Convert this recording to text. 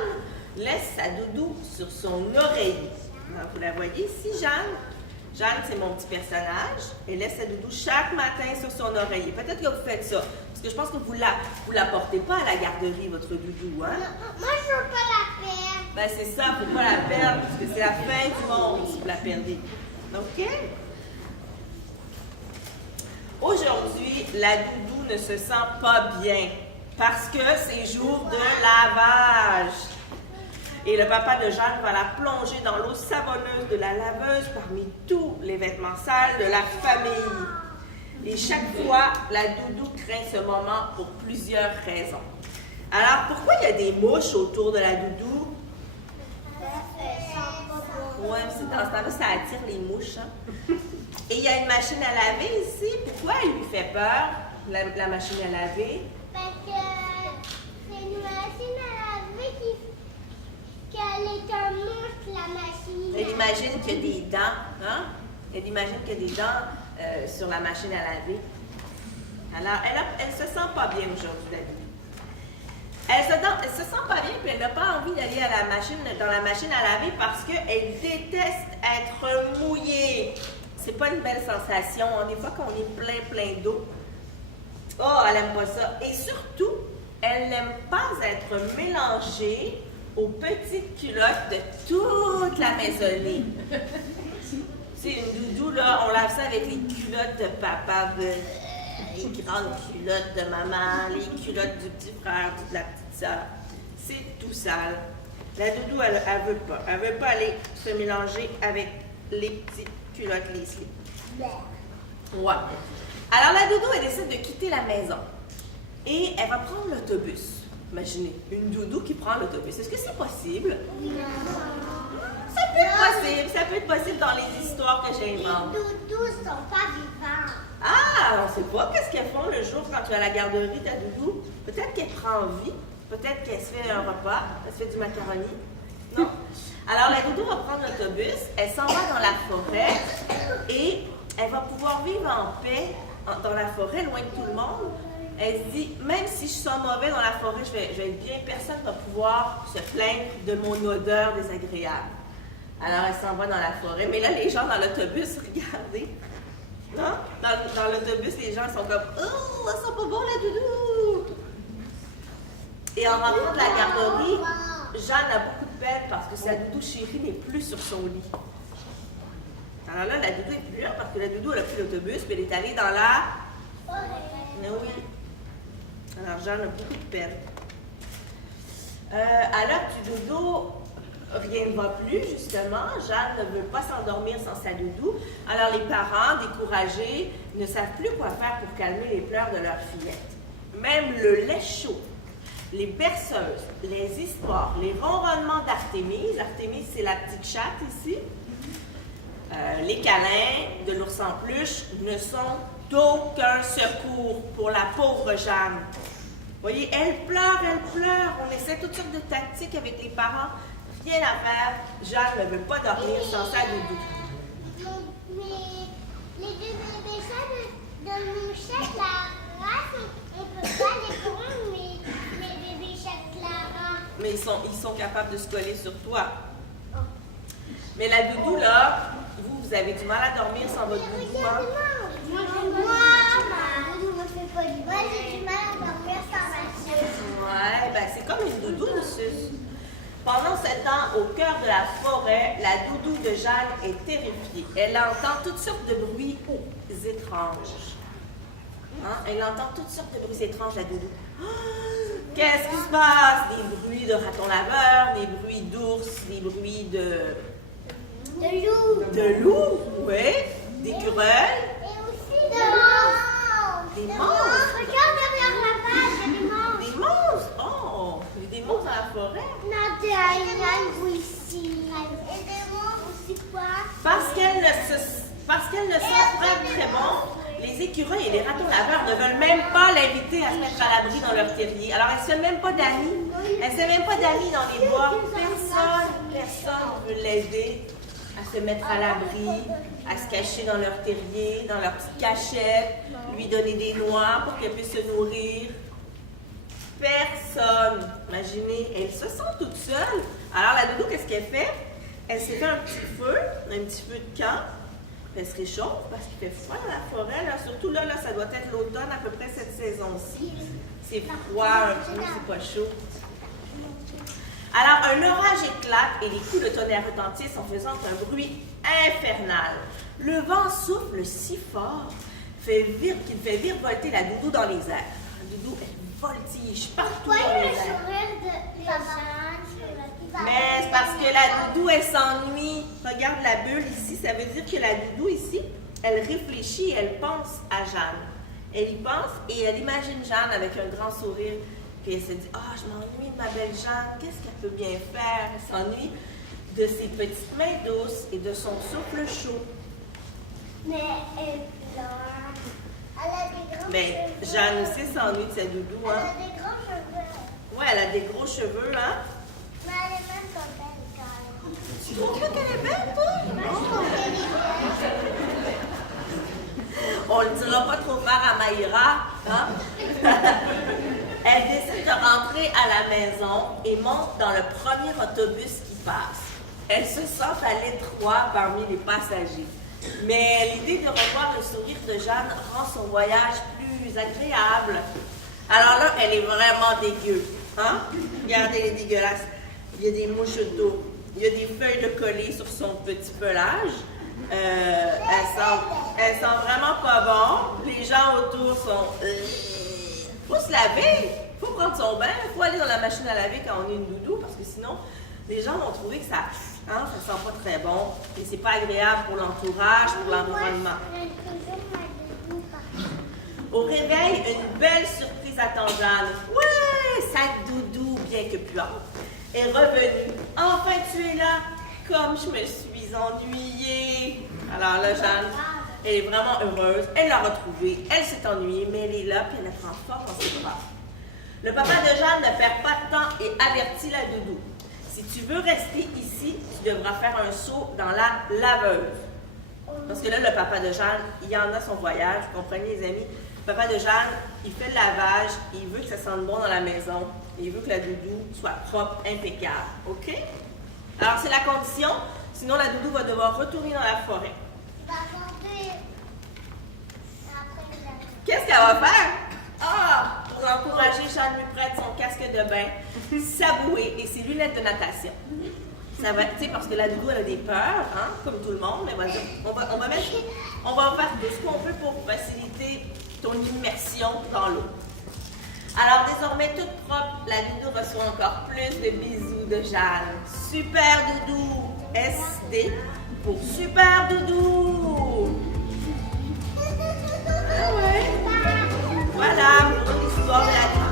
Jeanne laisse sa doudou sur son oreiller. Alors, vous la voyez ici, Jeanne? Jeanne, c'est mon petit personnage. Elle laisse sa doudou chaque matin sur son oreiller. Peut-être que vous faites ça. Parce que je pense que vous la portez pas à la garderie, votre doudou, hein? Moi, je veux pas la perdre. Ben, c'est ça, il ne faut pas la perdre, parce que c'est la fin du monde si vous la perdez. OK? Aujourd'hui, la doudou ne se sent pas bien parce que c'est jour de lavage. Et le papa de Jeanne va la plonger dans l'eau savonneuse de la laveuse parmi tous les vêtements sales de la famille. Et chaque fois, la doudou craint ce moment pour plusieurs raisons. Alors, pourquoi il y a des mouches autour de la doudou? Oui, c'est dans ce temps-là, ça attire les mouches. Hein? Et il y a une machine à laver ici. Pourquoi elle lui fait peur, la machine à laver? Parce que c'est une machine à laver qu'elle est un monstre, la machine. Elle imagine qu'il y a des dents. Hein? Elle imagine qu'il y a des dents sur la machine à laver. Alors, elle se sent pas bien aujourd'hui, la doudou. Elle se sent pas bien, puis elle n'a pas envie d'aller dans la machine à laver parce qu'elle déteste être mouillée. C'est pas une belle sensation. Hein? Des fois, quand on est plein d'eau, oh, elle n'aime pas ça. Et surtout, elle n'aime pas être mélangée aux petites culottes de toute la maisonnée. C'est une doudou, là, on lave ça avec les culottes de papa, les grandes culottes de maman, les culottes du petit frère, de la petite sœur. C'est tout sale. La doudou, elle veut pas. Elle veut pas aller se mélanger avec les petites culottes, les slips. Ouais. Alors, la doudou, elle décide de quitter la maison. Et elle va prendre l'autobus. Imaginez, une doudou qui prend l'autobus. Est-ce que c'est possible? Ça peut être possible dans les histoires que j'invente. Les doudous sont pas vivants. Ah, on ne sait pas qu'est-ce qu'elles font le jour quand tu es à la garderie, ta doudou. Peut-être qu'elle prend vie. Peut-être qu'elle se fait un repas. Elle se fait du macaroni. Non? Alors, la doudou va prendre l'autobus. Elle s'en va dans la forêt. Et elle va pouvoir vivre en paix dans la forêt, loin de tout le monde. Elle se dit, même si je sens mauvais dans la forêt, je vais être bien. Personne ne va pouvoir se plaindre de mon odeur désagréable. Alors, elle s'en va dans la forêt. Mais là, les gens dans l'autobus, regardez. Non? Dans l'autobus, les gens sont comme « Oh, ça sent pas bon la doudou! » Et en rentrant de la garderie, Jeanne a beaucoup de peine parce que sa doudou chérie n'est plus sur son lit. Alors là, la doudou est plus là parce que la doudou, elle a pris l'autobus, puis elle est allée dans la... Mais oui. Alors, Jeanne a beaucoup de peine. À l'heure du dodo, rien ne va plus, justement. Jeanne ne veut pas s'endormir sans sa doudou. Alors, les parents, découragés, ne savent plus quoi faire pour calmer les pleurs de leur fillette. Même le lait chaud, les berceuses, les histoires, les ronronnements d'Artémise. Artémise, c'est la petite chatte ici. Les câlins de l'ours en peluche ne sont d'aucun secours pour la pauvre Jeanne. Vous voyez, elle pleure. On essaie toutes sortes de tactiques avec les parents. Rien à faire. Jeanne ne veut pas dormir sans sa doudou. Mais les deux bébés chats de Mouchette, la race, on peut pas les prendre, mais les bébés chats Clara. Mais ils sont capables de se coller sur toi. Mais la doudou, là, vous avez du mal à dormir sans votre doudou, hein? Moi, ma doudou me fait pas du bien. Moi, j'ai du mal à dormir sans ma suce. Ouais, ben c'est comme une doudou, une suce. Pendant ce temps, au cœur de la forêt, la doudou de Jeanne est terrifiée. Elle entend toutes sortes de bruits étranges. Hein? Elle entend toutes sortes de bruits étranges, la doudou. Ah, qu'est-ce qui se passe? Des bruits de raton laveur, des bruits d'ours, des bruits de loup. De loup, oui. D'écureuils. Et aussi de monstres. Des monstres. Regarde derrière la page, il y a des monstres. Des monstres? Oh, il y a des monstres dans la forêt. Non, il y a une ici. Et des monstres aussi quoi? Parce qu'elles ne sont pas très bons, les écureuils et les ratons laveurs ne veulent même pas l'inviter à se mettre à l'abri dans leur terrier. Alors, elle ne se fait même pas d'amis. Elle ne se fait même pas d'amis dans les bois. Personne ne veut l'aider à se mettre à l'abri, à se cacher dans leur terrier, dans leur petite cachette, lui donner des noix pour qu'elle puisse se nourrir. Personne. Imaginez, elle se sent toute seule. qu'elle fait? Elle s'est fait un petit feu de camp. Elle se réchauffe parce qu'il fait froid dans la forêt. Là. Surtout là, ça doit être l'automne, à peu près cette saison-ci. C'est froid un peu, c'est pas chaud. Alors, un orage éclate et les coups de tonnerre retentissent en faisant un bruit infernal. Le vent souffle si fort qu'il fait virevolter la doudou dans les airs. La doudou, elle voltige partout dans les airs. Mais c'est parce que la doudou, elle s'ennuie. Regarde la bulle ici, ça veut dire que la doudou ici, elle réfléchit et elle pense à Jeanne. Elle y pense et elle imagine Jeanne avec un grand sourire. Puis elle se dit, je m'ennuie de ma belle Jeanne, qu'est-ce qu'elle peut bien faire? Elle s'ennuie de ses petites mains douces et de son souffle chaud. Mais elle pleure. Elle a des grands cheveux. Jeanne aussi s'ennuie de sa doudou, hein? Elle a des grands cheveux. Ouais, elle a des gros cheveux, hein? Mais elle est même pas belle, quand Tu trouves pas qu'elle est belle, toi? On le dira pas trop fort à Maïra, hein? Elle décide de rentrer à la maison et monte dans le premier autobus qui passe. Elle se sent à l'étroit parmi les passagers. Mais l'idée de revoir le sourire de Jeanne rend son voyage plus agréable. Alors là, elle est vraiment dégueu. Hein? Regardez, elle est dégueulasse. Il y a des mouches d'eau. Il y a des feuilles de coller sur son petit pelage. Elle sent vraiment pas bon. Les gens autour sont... Faut se laver. Faut prendre son bain. Faut aller dans la machine à laver quand on est une doudou parce que sinon, les gens vont trouver que ça sent pas très bon. Et c'est pas agréable pour l'entourage, pour l'environnement. Au réveil, une belle surprise attend Jeanne. Ouais, sac doudou, bien que puante, est revenue. Enfin, tu es là. Comme je me suis ennuyée. Alors là, Jeanne, elle est vraiment heureuse. Elle l'a retrouvée. Elle s'est ennuyée, mais elle est là, puis elle la prend fort dans ses bras. Le papa de Jeanne ne perd pas de temps et avertit la doudou. Si tu veux rester ici, tu devras faire un saut dans la laveuse. Parce que là, le papa de Jeanne, il en a son voyage. Vous comprenez, les amis? Le papa de Jeanne, il fait le lavage, il veut que ça sente bon dans la maison. Et il veut que la doudou soit propre, impeccable. OK? Alors, c'est la condition. Sinon, la doudou va devoir retourner dans la forêt. Qu'est-ce qu'elle va faire? Pour encourager, Jeanne lui prête son casque de bain, sa bouée et ses lunettes de natation. Ça va, tu sais, parce que la doudou, elle a des peurs, hein, comme tout le monde, mais on va faire tout ce qu'on peut pour faciliter ton immersion dans l'eau. Alors, désormais toute propre, la doudou reçoit encore plus de bisous de Jeanne. Super doudou! SD pour super doudou! Ah ouais! Voilà, pour l'histoire de la doudou.